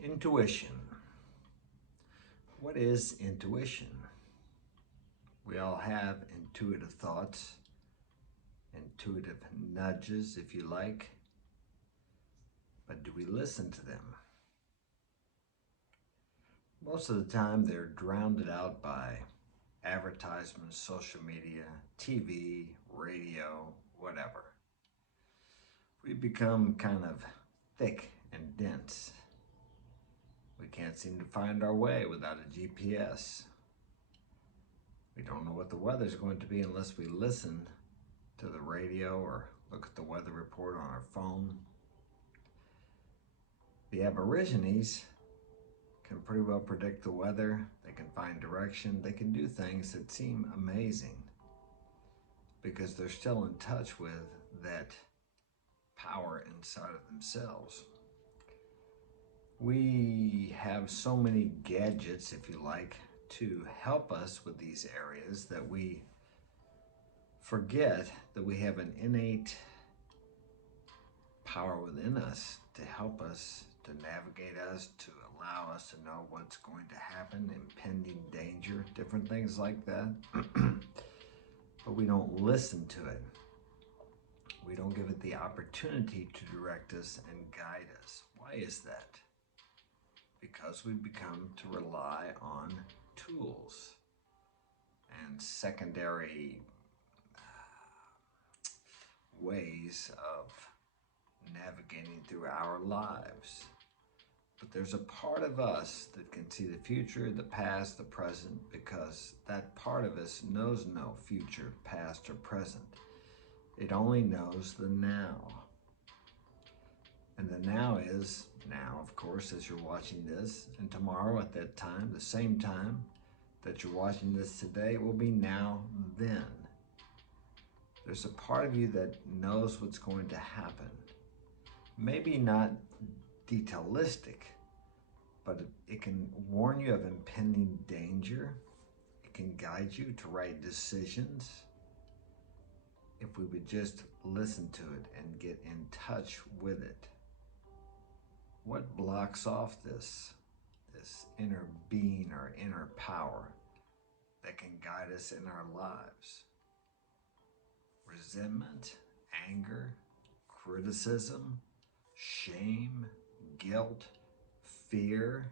Intuition. What is intuition? We all have intuitive thoughts, intuitive nudges, if you like, but do we listen to them? Most of the time they're drowned out by advertisements, social media, TV, radio, whatever. We become kind of thick and dense. We can't seem to find our way without a GPS. We don't know what the weather's going to be unless we listen to the radio or look at the weather report on our phone. The Aborigines can pretty well predict the weather. They can find direction. They can do things that seem amazing because they're still in touch with that power inside of themselves. We have so many gadgets, if you like, to help us with these areas that we forget that we have an innate power within us to help us, to navigate us, to allow us to know what's going to happen, impending danger, different things like that. But we don't listen to it. We don't give it the opportunity to direct us and guide us. Why is that? Because we become to rely on tools and secondary ways of navigating through our lives. But there's a part of us that can see the future, the past, the present, because that part of us knows no future, past, or present. It only knows the now. And the now is now, of course, as you're watching this, and tomorrow at that time, the same time that you're watching this today, will be now then. There's a part of you that knows what's going to happen. Maybe not detailistic, but it can warn you of impending danger. It can guide you to right decisions. If we would just listen to it and get in touch with it. What blocks off this inner being or inner power that can guide us in our lives? Resentment, anger, criticism, shame, guilt, fear.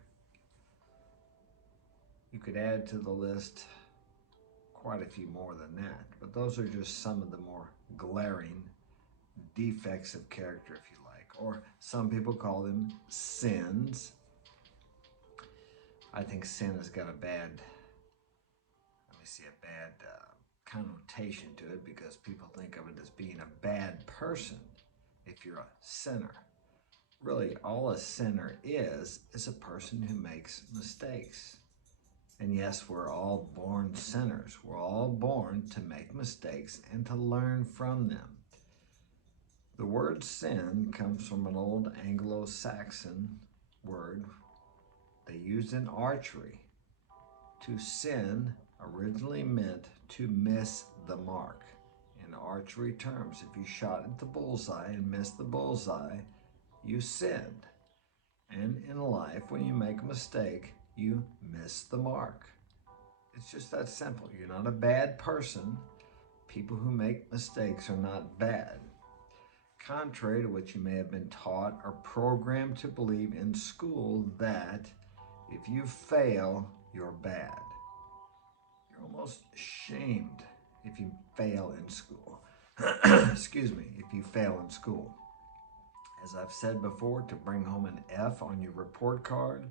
You could add to the list quite a few more than that, but those are just some of the more glaring defects of character, if you like, or some people call them sins. I think sin has got a bad connotation to it because people think of it as being a bad person if you're a sinner. Really, all a sinner is a person who makes mistakes. And yes, we're all born sinners. We're all born to make mistakes and to learn from them. The word sin comes from an old Anglo-Saxon word they used in archery. To sin originally meant to miss the mark. In archery terms, if you shot at the bullseye and missed the bullseye, you sinned. And in life, when you make a mistake, you miss the mark. It's just that simple. You're not a bad person. People who make mistakes are not bad. Contrary to what you may have been taught or programmed to believe in school, that if you fail, you're bad. You're almost shamed if you fail in school. Excuse me, if you fail in school. As I've said before, to bring home an F on your report card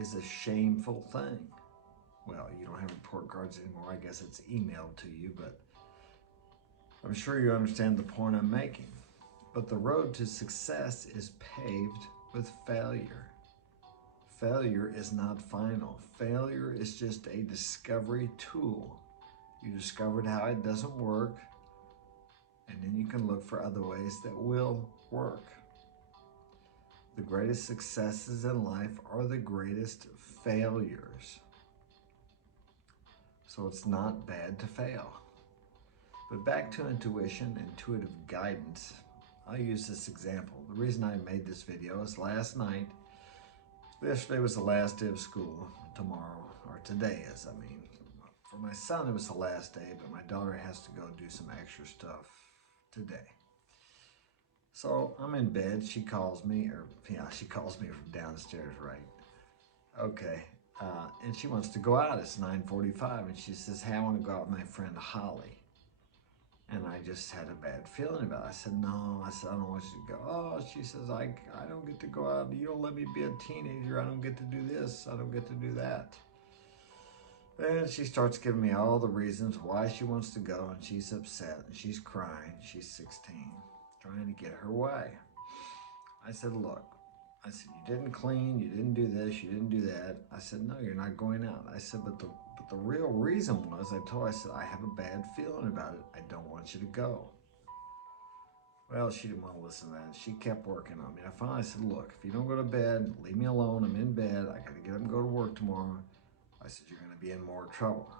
is a shameful thing. Well, you don't have report cards anymore. I guess it's emailed to you, but I'm sure you understand the point I'm making. But the road to success is paved with failure. Failure is not final. Failure is just a discovery tool. You discovered how it doesn't work, and then you can look for other ways that will work. The greatest successes in life are the greatest failures. So it's not bad to fail. But back to intuition, intuitive guidance. I'll use this example. The reason I made this video is last night Yesterday was the last day of school. Tomorrow, or today is, I mean. For my son, it was the last day, but my daughter has to go do some extra stuff today. So I'm in bed. She calls me, or yeah, she calls me from downstairs, right? Okay. And she wants to go out. It's 9:45, and she says, "Hey, I want to go out with my friend Holly." And I just had a bad feeling about it. I said, "No." I said, "I don't want you to go." "Oh," she says, I don't get to go out. You don't let me be a teenager. I don't get to do this. I don't get to do that." And she starts giving me all the reasons why she wants to go, and she's upset, and she's crying. She's 16, trying to get her way. I said, "Look," I said, "you didn't clean, you didn't do this, you didn't do that." I said, "No, you're not going out." I said, but the real reason was, I told her, I said, "I have a bad feeling about it. I don't want you to go." Well, she didn't want to listen to that. She kept working on me. I finally said, "Look, if you don't go to bed, leave me alone. I'm in bed. I got to get up and go to work tomorrow." I said, "You're going to be in more trouble."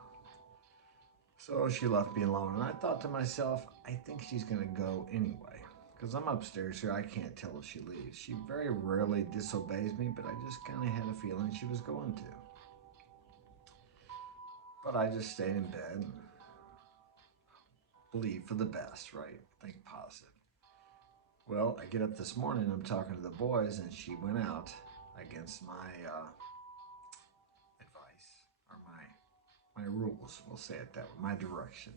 So she left me alone, and I thought to myself, I think she's going to go anyway, because I'm upstairs here. I can't tell if she leaves. She very rarely disobeys me, but I just kind of had a feeling she was going to. But I just stayed in bed and believe for the best, right? Think positive. Well, I get up this morning, I'm talking to the boys, and she went out against my advice, or my rules, we'll say it that way, my direction.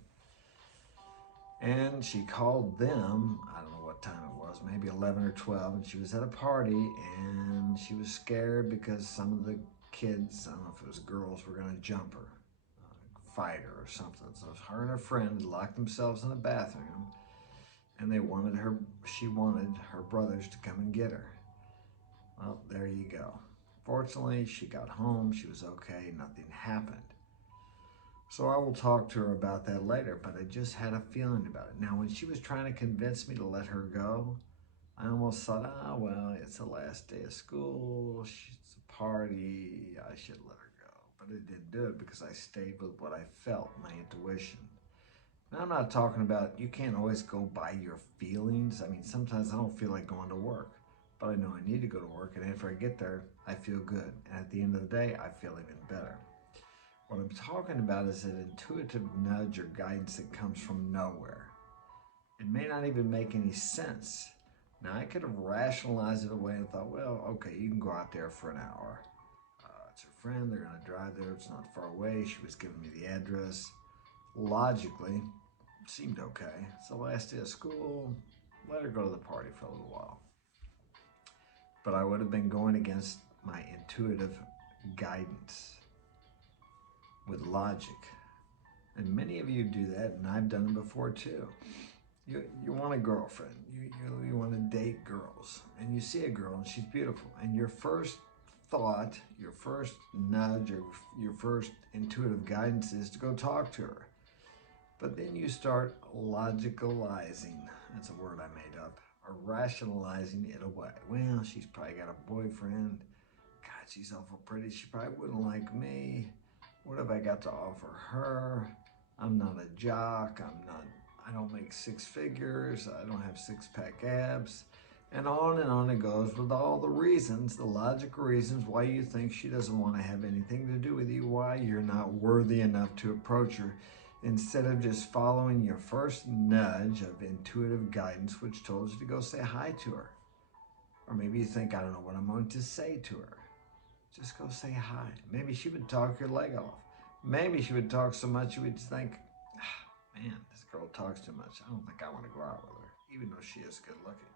And she called them, I don't know what time it was, maybe 11 or 12, and she was at a party, and she was scared because some of the kids, I don't know if it was girls, were going to jump her, fight her or something. So her and her friend had locked themselves in a bathroom, and she wanted her brothers to come and get her. Well, there you go. Fortunately, she got home, she was okay, nothing happened. So I will talk to her about that later, but I just had a feeling about it. Now, when she was trying to convince me to let her go, I almost thought, well, it's the last day of school, it's a party, I should let her go. But I didn't do it because I stayed with what I felt, my intuition. Now, I'm not talking about, you can't always go by your feelings. I mean, sometimes I don't feel like going to work, but I know I need to go to work, and after I get there, I feel good. And at the end of the day, I feel even better. What I'm talking about is an intuitive nudge or guidance that comes from nowhere. It may not even make any sense. Now, I could have rationalized it away and thought, well, okay, you can go out there for an hour. It's her friend, they're going to drive there, it's not far away. She was giving me the address. Logically, it seemed okay. It's the last day of school, let her go to the party for a little while. But I would have been going against my intuitive guidance with logic. And many of you do that, and I've done it before too. You want a girlfriend, you want to date girls, and you see a girl and she's beautiful, and your first thought, your first nudge, or your first intuitive guidance is to go talk to her. But then you start logicalizing, that's a word I made up, or rationalizing it away. Well, she's probably got a boyfriend. God, she's awful pretty. She probably wouldn't like me. What have I got to offer her? I'm not a jock. I don't make six figures. I don't have six-pack abs. And on it goes with all the reasons, the logical reasons why you think she doesn't want to have anything to do with you, why you're not worthy enough to approach her, instead of just following your first nudge of intuitive guidance, which told you to go say hi to her. Or maybe you think, I don't know what I'm going to say to her. Just go say hi. Maybe she would talk your leg off. Maybe she would talk so much you would think, man, this girl talks too much. I don't think I want to go out with her, even though she is good looking.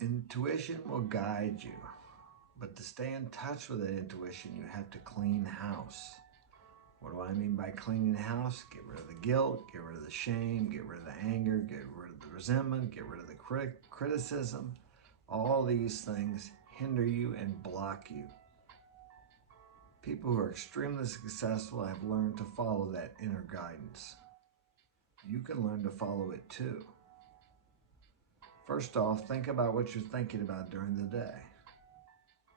Intuition will guide you, but to stay in touch with that intuition, you have to clean house. What do I mean by cleaning house? Get rid of the guilt, get rid of the shame, get rid of the anger, get rid of the resentment, get rid of the criticism. All these things hinder you and block you. People who are extremely successful have learned to follow that inner guidance. You can learn to follow it too. First off, think about what you're thinking about during the day.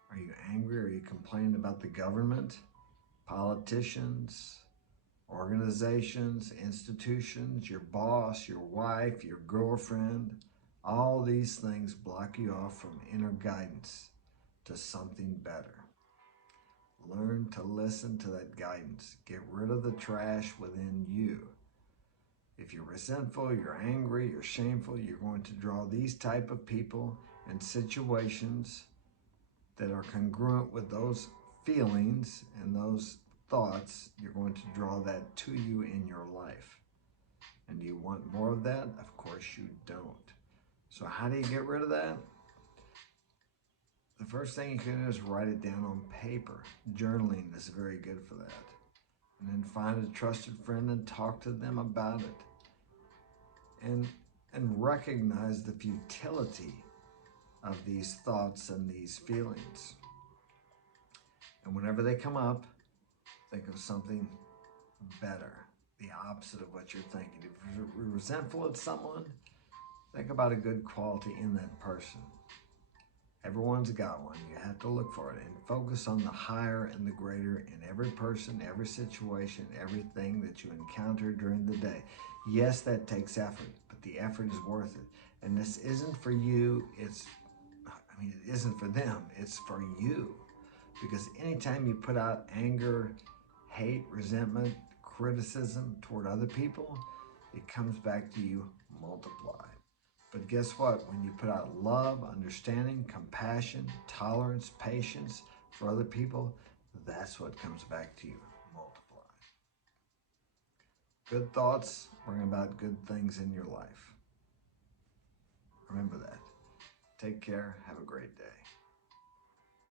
Are you angry? Are you complaining about the government, politicians, organizations, institutions, your boss, your wife, your girlfriend, All these things block you off from inner guidance to something better. Learn to listen to that guidance. Get rid of the trash within you. If you're resentful, you're angry, you're shameful, you're going to draw these type of people and situations that are congruent with those feelings and those thoughts. You're going to draw that to you in your life. And do you want more of that? Of course you don't. So how do you get rid of that? The first thing you can do is write it down on paper. Journaling is very good for that. And then find a trusted friend and talk to them about it. And recognize the futility of these thoughts and these feelings. And whenever they come up, think of something better, the opposite of what you're thinking. If you're resentful at someone, think about a good quality in that person. Everyone's got one. You have to look for it and focus on the higher and the greater in every person, every situation, everything that you encounter during the day. Yes, that takes effort, but the effort is worth it. And this isn't for you. It isn't for them. It's for you. Because anytime you put out anger, hate, resentment, criticism toward other people, it comes back to you multiplied. But guess what? When you put out love, understanding, compassion, tolerance, patience for other people, that's what comes back to you multiplied. Good thoughts bring about good things in your life. Remember that. Take care. Have a great day.